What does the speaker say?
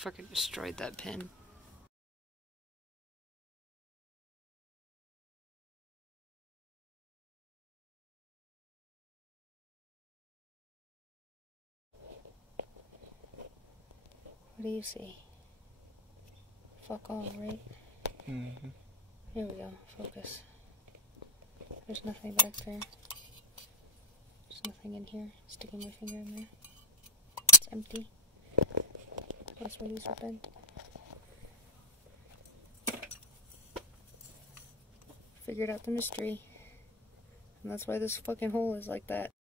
Fucking destroyed that pin. What do you see? Fuck all, right? Mm-hmm. Here we go. Focus. There's nothing back there. There's nothing in here. Sticking my finger in there. It's empty. That's where these have been. Figured out the mystery. And that's why this fucking hole is like that.